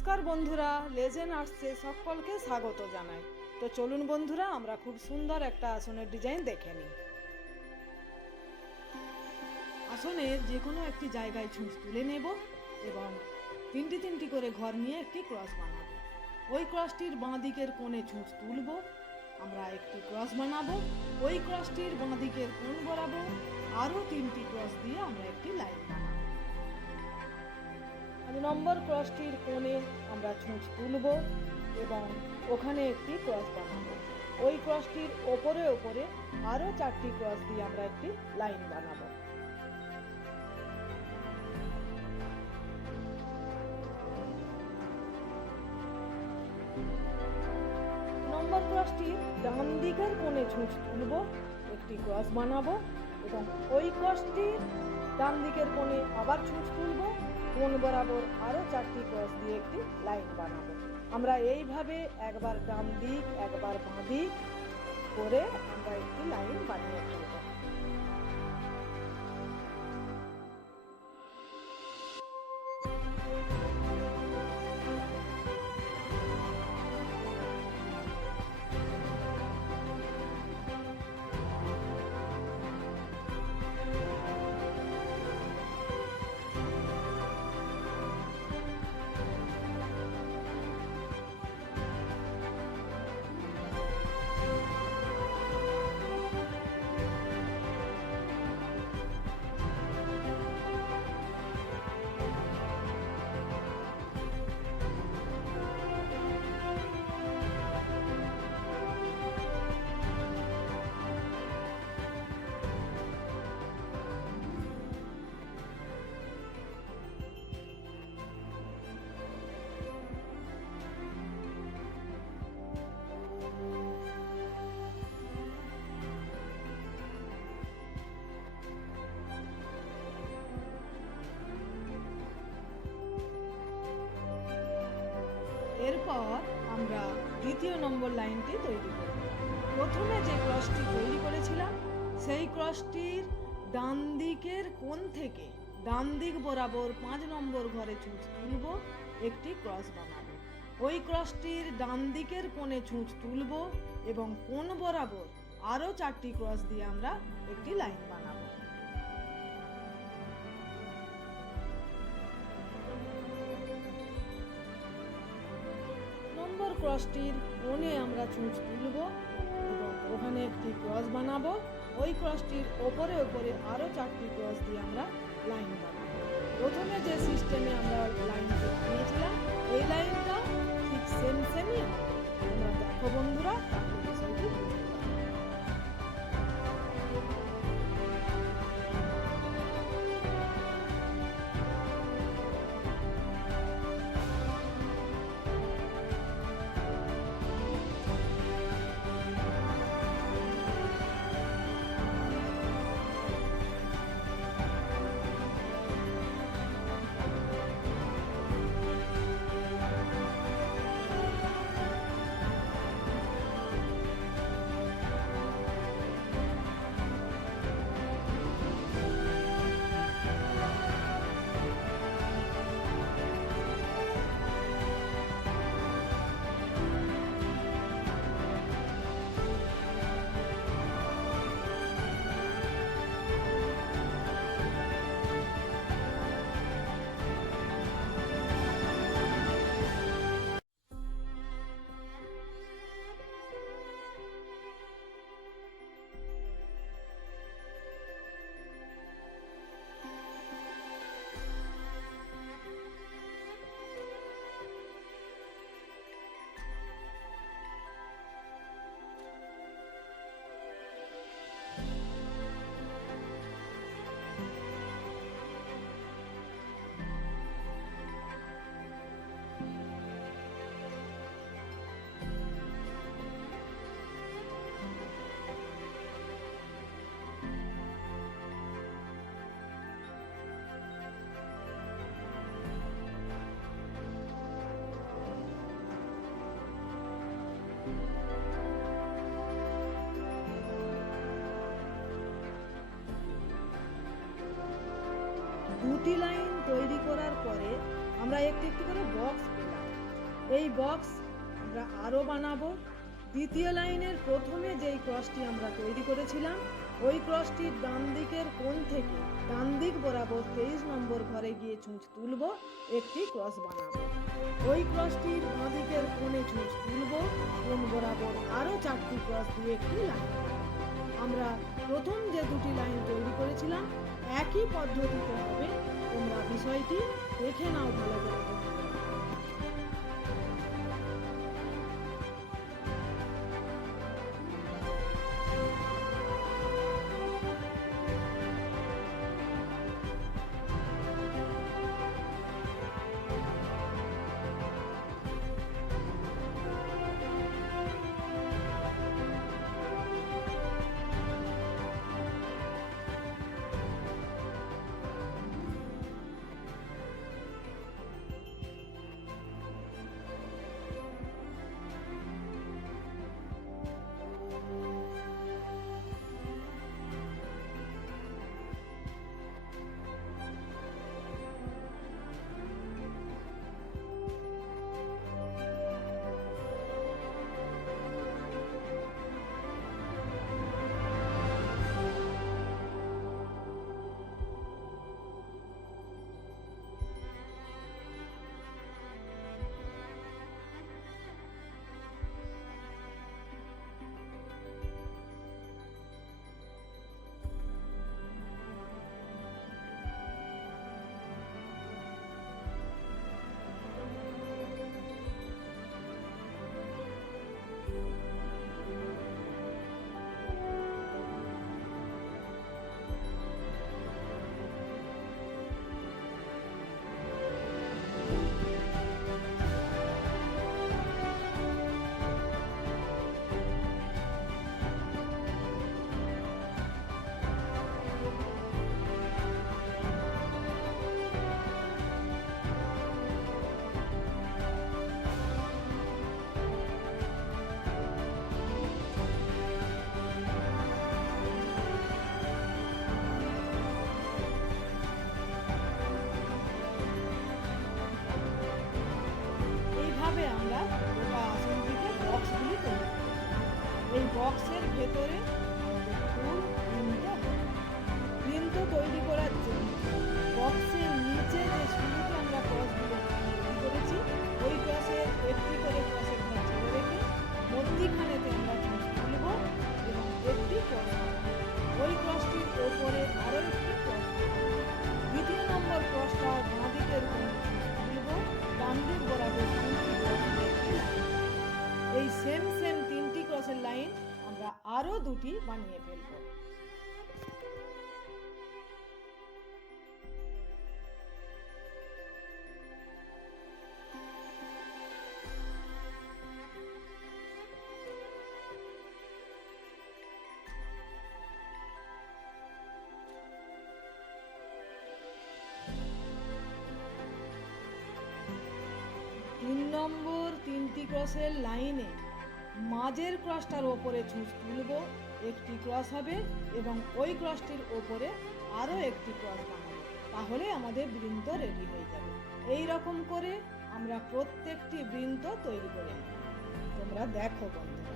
নমস্কার বন্ধুরা, লেজেন্ড আর্টসে সকলকে স্বাগত জানাই। তো চলুন বন্ধুরা, আমরা খুব সুন্দর একটা আসনের ডিজাইন দেখে নিই। আসনের যে কোনো একটি জায়গায় ছুঁচ তুলে নেব এবং তিনটি করে ঘর নিয়ে একটি ক্রস বানাবো। ওই ক্রসটির বাঁ দিকের কোণে ছুঁচ তুলব, আমরা একটি ক্রস বানাবো। ওই ক্রসটির বাঁ দিকের কোণ বরাবর আরও 3টি ক্রস দিয়ে আমরা একটি লাইন বানাবো। 5 নম্বর ক্রসটির কোণে আমরা ছুঁচ তুলব এবং ওখানে একটি ক্রস বানাবো। ওই ক্রসটির ওপরে আরও 4টি ক্রস দিয়ে আমরা একটি লাইন বানাবো। নম্বর ক্রসটির ডান দিকের কোণে ছুঁচ তুলব, একটি ক্রস বানাবো এবং ওই ক্রসটির ডান দিকের কোণে আবার ছুঁচ তুলব, কোণ বরাবর আরও 4টি ক্রস দিয়ে একটি লাইন বানাবো। আমরা এইভাবে একবার ডান দিক একবার বাঁ দিক করে আমরা একটি লাইন বানিয়ে ফেলব। এরপর আমরা দ্বিতীয় নম্বর লাইনটি তৈরি করব। প্রথমে যে ক্রসটি তৈরি করেছিলাম সেই ক্রসটির ডান দিকের কোণ থেকে ডান দিক বরাবর 5 নম্বর ঘরে ছুঁচ তুলব, একটি ক্রস বানাবো। ওই ক্রসটির ডান দিকের কোণে ছুঁচ তুলব এবং কোণ বরাবর আরও 4টি ক্রস দিয়ে আমরা একটি লাইন বানাবো। নম্বর ক্রসটির কোণে আমরা ছুঁচ তুলব এবং ওখানে একটি ক্রস বানাবো। ওই ক্রসটির ওপরে আরও 4টি ক্রস দিয়ে আমরা লাইন বানাবো। প্রথমে যে সিস্টেমে আমরা লাইন নিয়েছিলাম এই লাইনটা ঠিক সেমই হবে। তোমরা দেখো বন্ধুরা, তাহলে বিষয়টি বুঝতে পারবে। দুটি লাইন তৈরি করার পরে আমরা একটি করে বক্স পেলাম। এই বক্স আমরা আরও বানাবো। দ্বিতীয় লাইনের প্রথমে যেই ক্রসটি আমরা তৈরি করেছিলাম ওই ক্রসটির ডান দিকের কোণ থেকে ডান দিক বরাবর 23 নম্বর ঘরে গিয়ে ছুঁচ তুলব, একটি ক্রস বানাবো। ওই ক্রসটির বাঁ দিকের কোণে ছুঁচ তুলব, কোণ বরাবর আরও 4টি ক্রস দিয়ে একটি লাইন। আমরা প্রথম যে দুটি লাইন তৈরি করেছিলাম একই পদ্ধতিতে হবে, তোমরা বিষয়টি দেখে নাও ভালো করে। এই বক্সের ভেতরে বৃন্ত তৈরি করার জন্য বক্সের নিচে যে শুরুতে আমরা ক্রসগুলো তৈরি করেছি ওই ক্রসের একটি করে ক্রসের ঘর ছেড়ে রেখে মধ্যিখানেতে আমরা ছুঁচ তুলব এবং একটি ক্রস, ওই ক্রসটির ওপরে আরও একটি ক্রস। দ্বিতীয় নম্বর ক্রসটা বাঁ দিকের তুলব, ডান দিক বরাবর 3টি ক্রস দিয়ে এই সেম 3টি ক্রসের লাইন আমরা আরো দুটি বানিয়ে ফেলব। নম্বর 3টি ক্রসের লাইনে মাঝের ক্রসটার ওপরে ছুঁচ তুলব, একটি ক্রস হবে এবং ওই ক্রসটির ওপরে আরও একটি ক্রস বানাবো, তাহলে আমাদের বৃন্ত রেডি হয়ে যাবে। এই রকম করে আমরা প্রত্যেকটি বৃন্ত তৈরি করে নেব। তোমরা দেখো বন্ধুরা।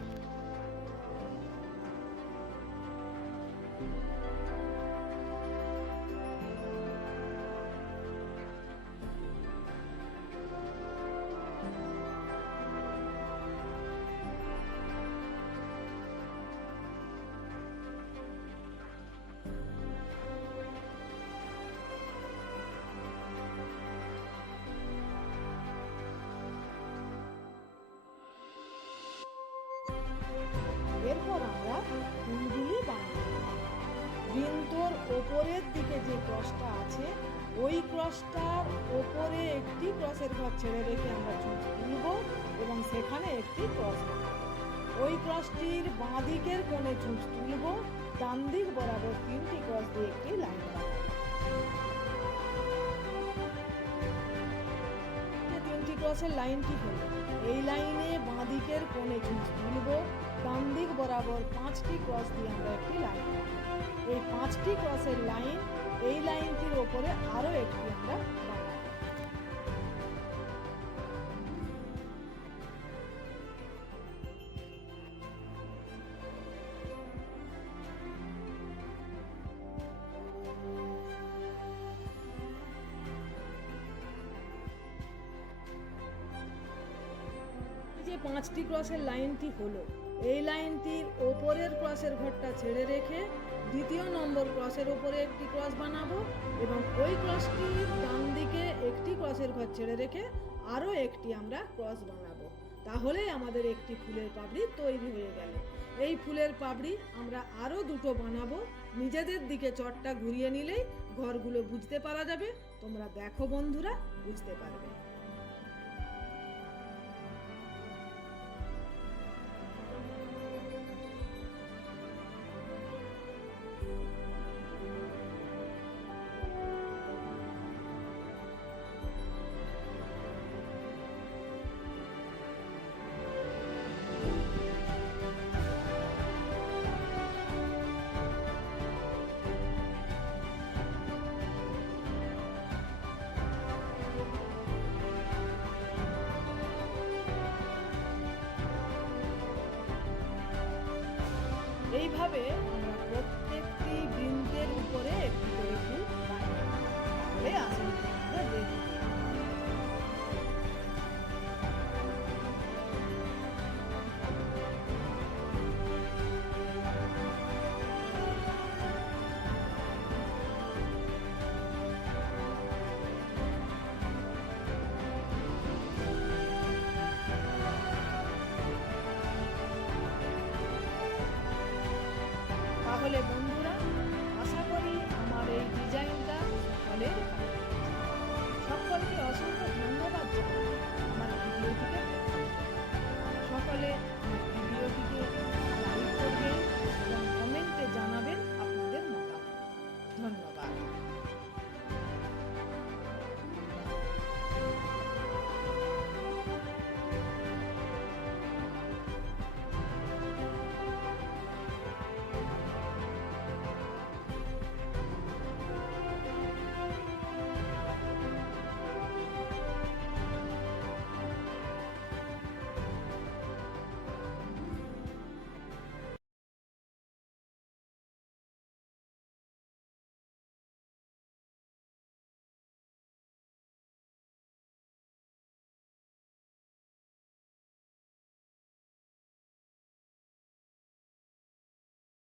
এরপর আমরা ফুলগুলি বানাবো। বৃন্তর ওপরের দিকে যে ক্রসটা আছে ওই ক্রসটার ওপরে একটি ক্রসের ঘর ছেড়ে রেখে আমরা ছুঁচ তুলব এবং সেখানে একটি ক্রস বানাবো। ওই ক্রসটির বাঁ দিকের কোণে ছুঁচ তুলব, ডান দিক বরাবর 3টি ক্রস দিয়ে একটি লাইন বানাবো। 3টি ক্রসের লাইনটি হলো এই লাইনে বাঁ দিকের কোণে ছুঁচ তুলব, ডান দিক বরাবর 5টি ক্রস দিয়ে আমরা একটি লাইন বানাবো। এই 5টি ক্রসের লাইন এই লাইনটির ওপরে আরও একটি আমরা বানাবো। যে 5টি ক্রসের লাইনটি হলো, এই লাইনটির ওপরের ক্রসের ঘরটা ছেড়ে রেখে দ্বিতীয় নম্বর ক্রসের ওপরে একটি ক্রস বানাবো এবং ওই ক্রসটির ডান দিকে একটি ক্রসের ঘর ছেড়ে রেখে আরও একটি আমরা ক্রস বানাবো। তাহলেই আমাদের একটি ফুলের পাপড়ি তৈরি হয়ে গেল। এই ফুলের পাপড়ি আমরা আরও দুটো বানাবো। নিজেদের দিকে চটটা ঘুরিয়ে নিলেই ঘরগুলো বুঝতে পারা যাবে। তোমরা দেখো বন্ধুরা, বুঝতে পারবে। এইভাবে আমরা প্রত্যেকটি বৃন্তের উপরে একটি করে ফুল বানাবো। তাহলে আসল ফুলটা দেখব।